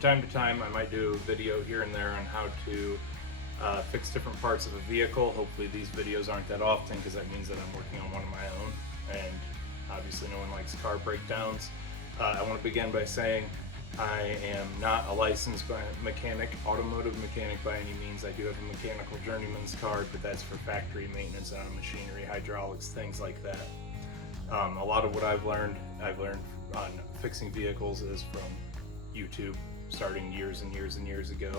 from time to time I might do a video here and there on how to fix different parts of a vehicle. Hopefully these videos aren't that often because that means that I'm working on one of my own, and obviously no one likes car breakdowns. I want to begin by saying I am not a licensed mechanic, automotive mechanic by any means. I do have a mechanical journeyman's card, but that's for factory maintenance on machinery, hydraulics, things like that. A lot of what I've learned on fixing vehicles is from YouTube, starting years and years and years ago.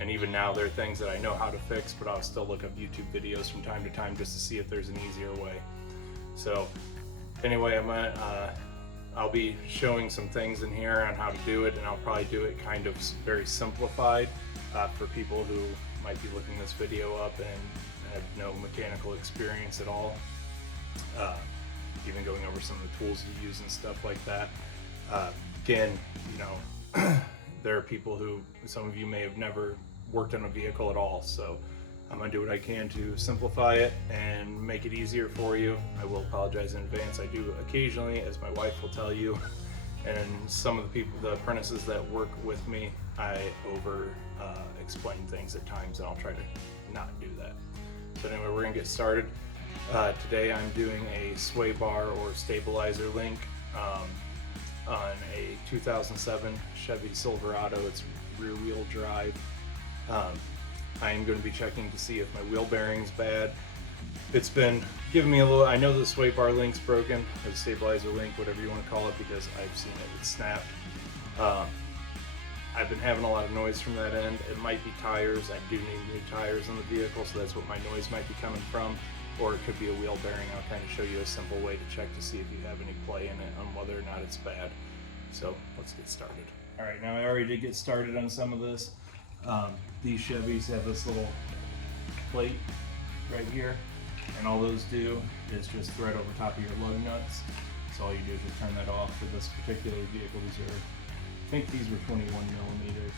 And even now there are things that I know how to fix, but I'll still look up YouTube videos from time to time just to see if there's an easier way. So anyway, I'll be showing some things in here on how to do it, and I'll probably do it kind of very simplified for people who might be looking this video up and have no mechanical experience at all. Even going over some of the tools you use and stuff like that. Again, you know, there are people who, some of you may have never worked on a vehicle at all, so I'm gonna do what I can to simplify it and make it easier for you. I will apologize in advance. I do occasionally, as my wife will tell you, and some of the people, the apprentices that work with me, I explain things at times, and I'll try to not do that. So anyway, we're gonna get started. Today I'm doing a sway bar or stabilizer link on a 2007 Chevy Silverado. It's rear wheel drive. I am going to be checking to see if my wheel bearing's bad. It's been giving me a little, I know the sway bar link's broken, or the stabilizer link, whatever you want to call it, because I've seen it snapped. I've been having a lot of noise from that end. It might be tires. I do need new tires on the vehicle, so that's what my noise might be coming from. Or it could be a wheel bearing. I'll kind of show you a simple way to check to see if you have any play in it on whether or not it's bad. So let's get started. All right, now I already did get started on some of this. These Chevys have this little plate right here, and all those do is just thread over top of your lug nuts. So all you do is just turn that off. For this particular vehicle, I think these were 21 millimeter.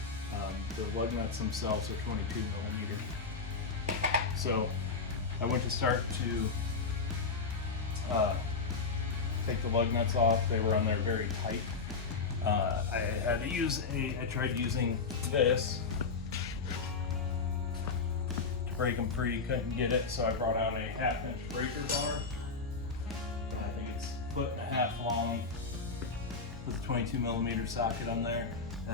The lug nuts themselves are 22 millimeter. So I went to start to take the lug nuts off. They were on there very tight. I tried using this to break them free, couldn't get it, so I brought out a 1/2 inch breaker bar. I think it's 1.5 foot long with a 22 millimeter socket on there.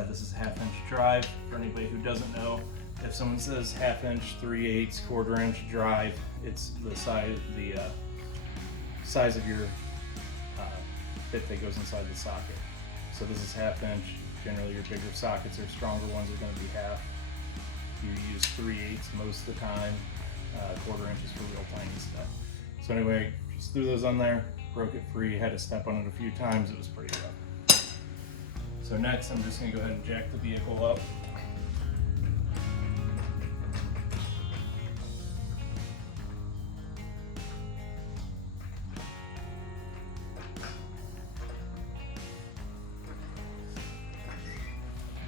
This is a 1/2 inch drive. For anybody who doesn't know, if someone says 1/2 inch, 3/8, 1/4 inch drive, it's the size of your bit that goes inside the socket. So this is 1/2 inch. Generally your bigger sockets or stronger ones are going to be 1/2. You use 3/8 most of the time. 1/4 inches for real tiny stuff. So anyway, just threw those on there, broke it free, had to step on it a few times. It was pretty rough. So next I'm just going to go ahead and jack the vehicle up.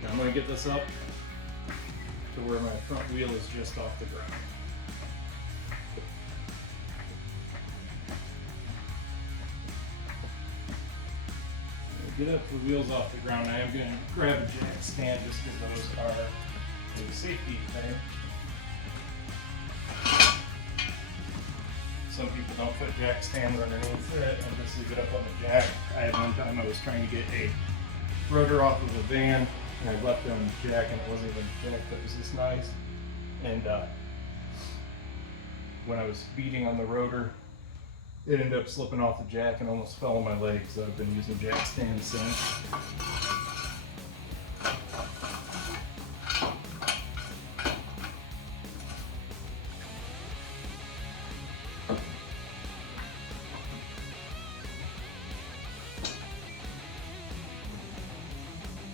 I'm going to get this up to where my front wheel is just off the ground. Get up the wheels off the ground. I am going to grab a jack stand just because those are a safety thing. Some people don't put jack stands underneath it and just leave it up on the jack. I had one time I was trying to get a rotor off of a van, and I left it on the jack, and it wasn't even jacked. It was this nice. And when I was beating on the rotor, it ended up slipping off the jack and almost fell on my legs. So I've been using jack stands since.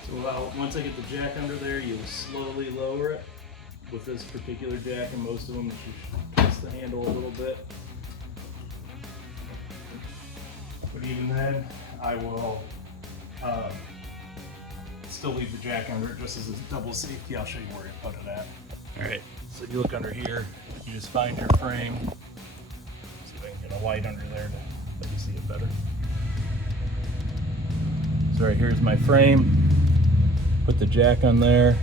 So once I get the jack under there, you'll slowly lower it. With this particular jack and most of them, you twist the handle a little bit. But even then, I will still leave the jack under it just as a double safety. I'll show you where to put it at. Alright, so you look under here, you just find your frame. See if I can get a light under there to let you see it better. So right here's my frame. Put the jack on there,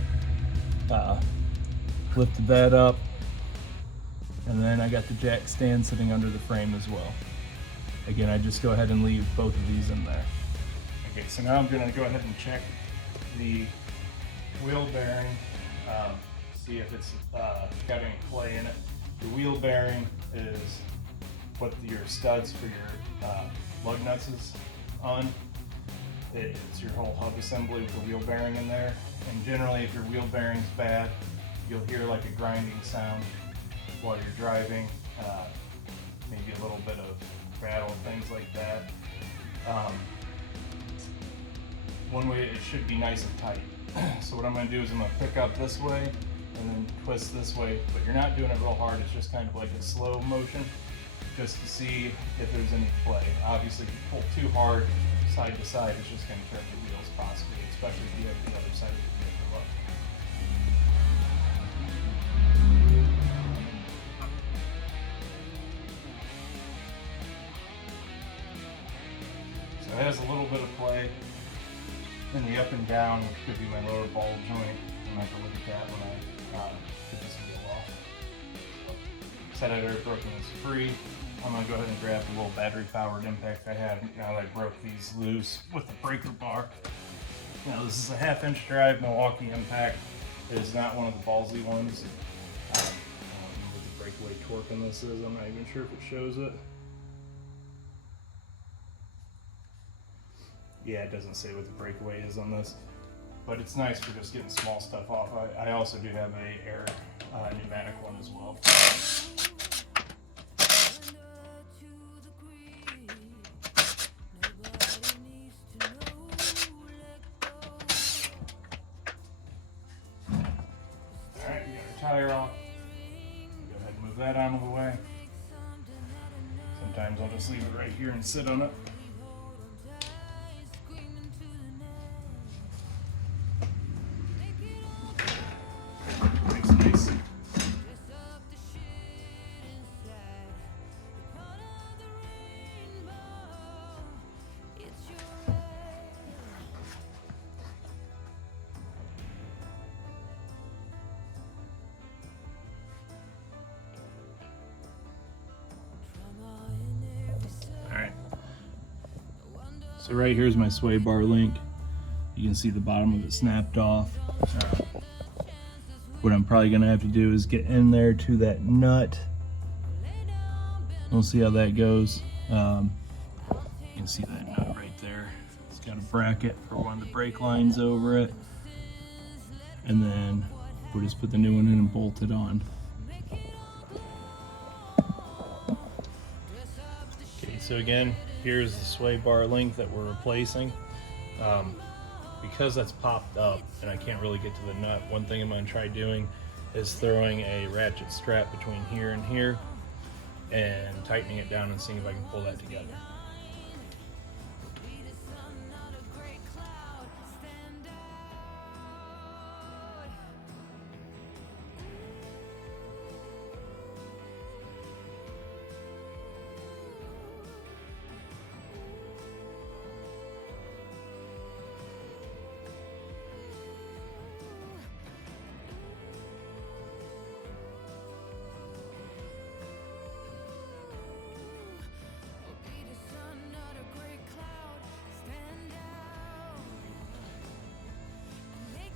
lifted that up, and then I got the jack stand sitting under the frame as well. Again, I just go ahead and leave both of these in there. Okay, so now I'm gonna go ahead and check the wheel bearing, see if it's got any play in it. The wheel bearing is what your studs for your lug nuts is on. It's your whole hub assembly with the wheel bearing in there. And generally, if your wheel bearing's bad, you'll hear like a grinding sound while you're driving, maybe a little bit of rattle, things like that. One way, it should be nice and tight. So what I'm going to do is I'm going to pick up this way and then twist this way, but you're not doing it real hard. It's just kind of like a slow motion, just to see if there's any play. Obviously, if you pull too hard side to side, it's just going to trip the wheels possibly, especially if you have the other side of the vehicle up. So it has a little bit of play in the up and down, which could be my lower ball joint. I'm going to have to look at that when I get this wheel off. So, set editor broken is free. I'm going to go ahead and grab the little battery-powered impact I have now that I broke these loose with the breaker bar. Now this is a 1/2-inch drive Milwaukee impact. It is not one of the ballsy ones. I don't know what the breakaway torque on this is. I'm not even sure if it shows it. Yeah, it doesn't say what the breakaway is on this, but it's nice for just getting small stuff off. I also do have a air pneumatic one as well. Alright, we got our tire off. Go ahead and move that out of the way. Sometimes I'll just leave it right here and sit on it. So right here's my sway bar link. You can see the bottom of it snapped off. What I'm probably gonna have to do is get in there to that nut. We'll see how that goes. You can see that nut right there. It's got a bracket for one of the brake lines over it. And then we'll just put the new one in and bolt it on. Okay, so again, here's the sway bar link that we're replacing. Because that's popped up and I can't really get to the nut, one thing I'm going to try doing is throwing a ratchet strap between here and here and tightening it down and seeing if I can pull that together.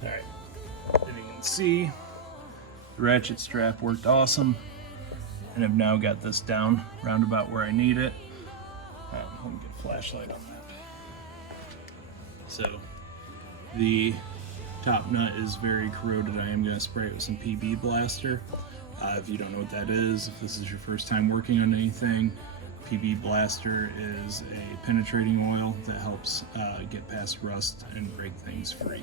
Alright, as you can see, the ratchet strap worked awesome, and I've now got this down round about where I need it. Let me get a flashlight on that. So, the top nut is very corroded. I am going to spray it with some PB Blaster. If you don't know what that is, if this is your first time working on anything, PB Blaster is a penetrating oil that helps get past rust and break things free.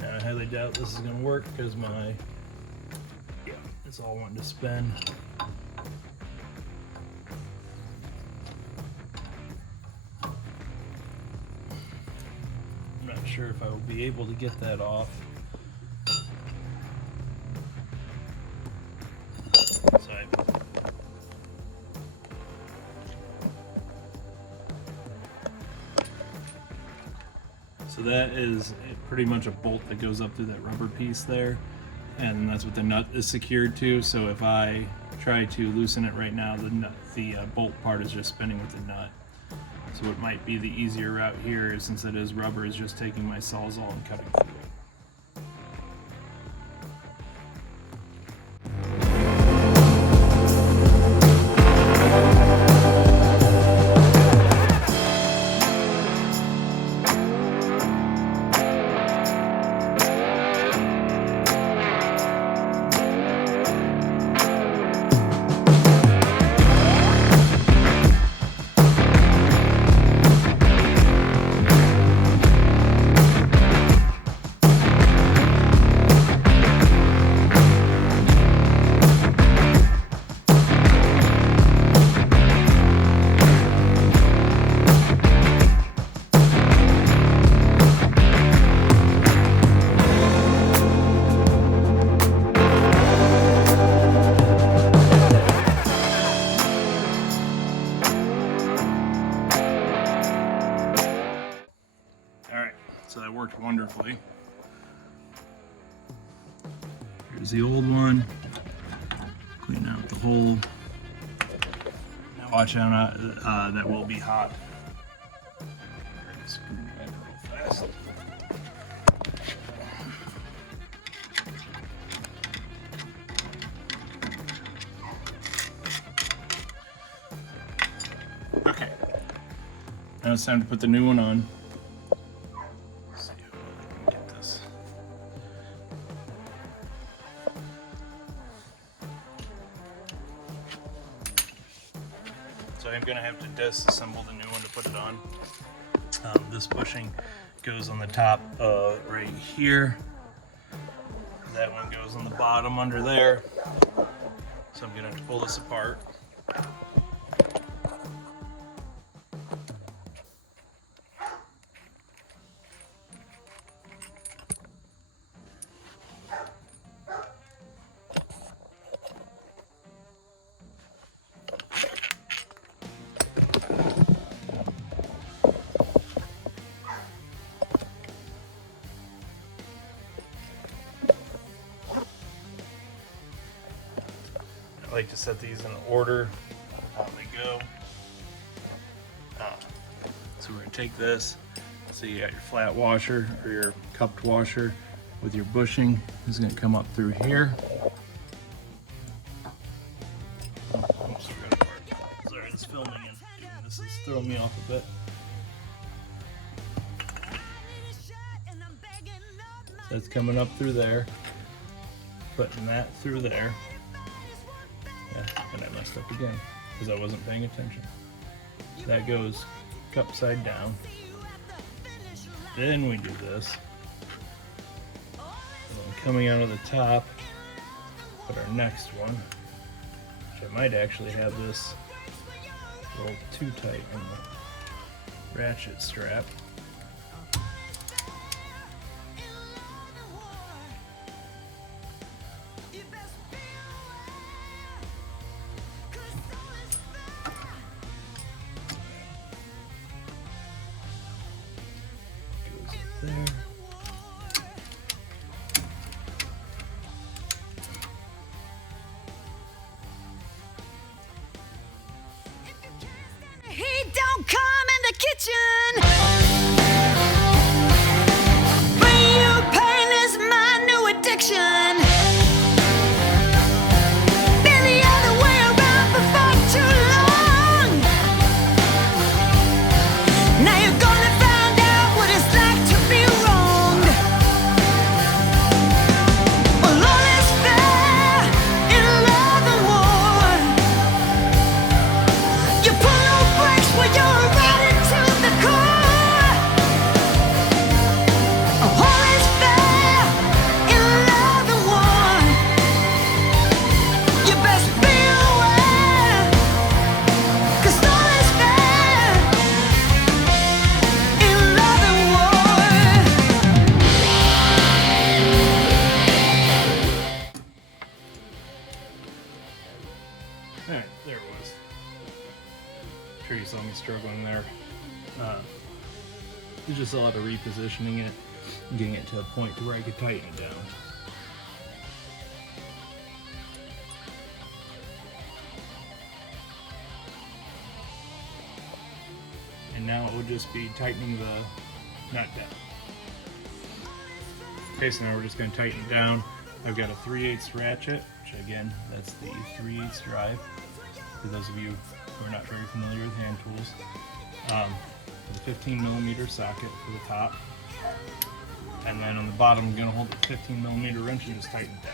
Now, I highly doubt this is going to work because it's all wanting to spin. sure if I will be able to get that off. So that is pretty much a bolt that goes up through that rubber piece there, and that's what the nut is secured to. So if I try to loosen it right now, the bolt part is just spinning with the nut. So it might be the easier route here, since it is rubber, is just taking my Sawzall and cutting through it. So that worked wonderfully. Here's the old one. Clean out the hole. Now watch out, that will be hot. Screwdriver real fast. Okay. Now it's time to put the new one on. So I'm going to have to disassemble the new one to put it on. This bushing goes on the top right here. That one goes on the bottom under there. So I'm going to have to pull this apart. I like to set these in order how they go. So we're going to take this. So you got your flat washer or your cupped washer with your bushing. This is going to come up through here. Sorry, it's filming and this is throwing me off a bit. So it's coming up through there. Putting that through there. Yeah, and I messed up again because I wasn't paying attention. That goes upside down. Then we do this. And then coming out of the top, put our next one, which I might actually have this a little too tight on the ratchet strap. There. He don't come in the kitchen. Bring you pain is my new addiction. Been the other way around before too long. Now you're gonna find out what it's like to be wronged. Well, all is fair in love and war. You pull no brakes when you're riding to the core. sure you saw me struggling there. There's just a lot of repositioning it and getting it to a point to where I could tighten it down. And now it would just be tightening the nut down. Okay, so now we're just going to tighten it down. I've got a 3/8 ratchet, which again, that's the 3/8 drive. For those of you who are not very familiar with hand tools. The 15mm socket for the top. And then on the bottom, I'm going to hold the 15mm wrench and just tighten it down.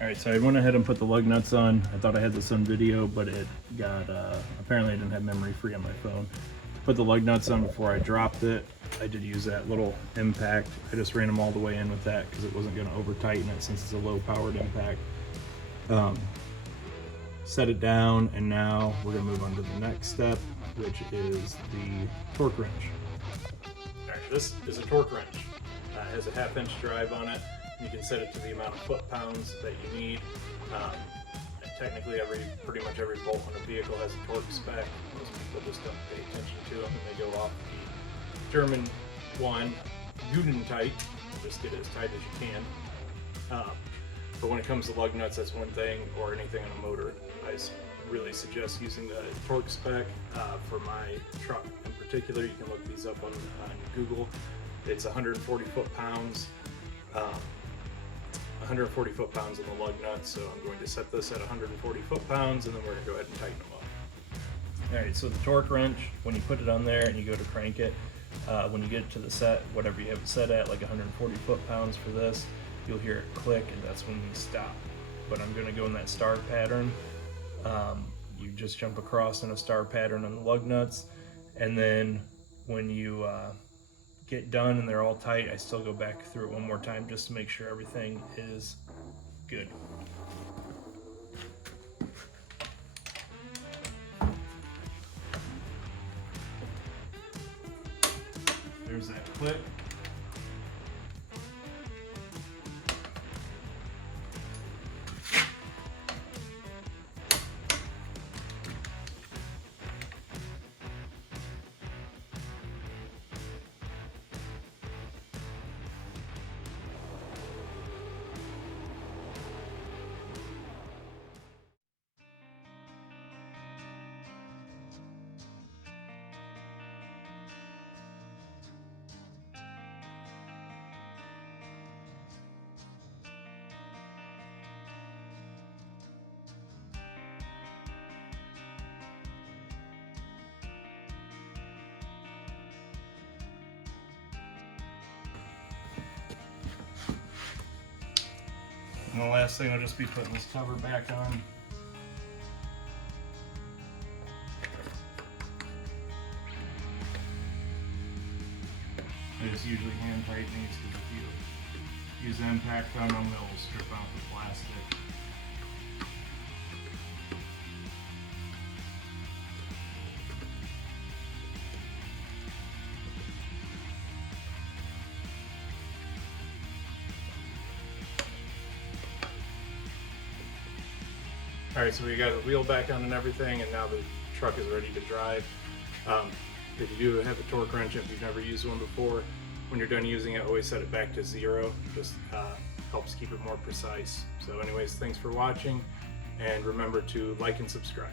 Alright, so I went ahead and put the lug nuts on. I thought I had this on video, but it got, apparently I didn't have memory free on my phone. To put the lug nuts on before I dropped it, I did use that little impact. I just ran them all the way in with that because it wasn't going to over tighten it since it's a low powered impact. Set it down, and now we're going to move on to the next step, which is the torque wrench. Alright, this is a torque wrench. It has a 1/2 inch drive on it. You can set it to the amount of foot-pounds that you need. Technically, pretty much every bolt on a vehicle has a torque spec. Most people just don't pay attention to them, and they go off the German one, Guten tight. Just get it as tight as you can. But when it comes to lug nuts, that's one thing, or anything on a motor. I really suggest using the torque spec. For my truck in particular, you can look these up on Google. It's 140 foot-pounds. 140 foot-pounds on the lug nuts, so I'm going to set this at 140 foot-pounds, and then we're going to go ahead and tighten them up. Alright, so the torque wrench, when you put it on there and you go to crank it, when you get it to the set, whatever you have it set at, like 140 foot-pounds for this, you'll hear it click, and that's when you stop. But I'm going to go in that star pattern. You just jump across in a star pattern on the lug nuts, and then when you get done and they're all tight, I still go back through it one more time just to make sure everything is good. There's that clip. And the last thing, I'll just be putting this cover back on. I just usually hand tighten these because if you use impact on them, they'll strip out the plastic. Alright, so we got the wheel back on and everything, and now the truck is ready to drive. If you do have a torque wrench, if you've never used one before, when you're done using it, always set it back to 0. Just helps keep it more precise. So anyways, thanks for watching, and remember to like and subscribe.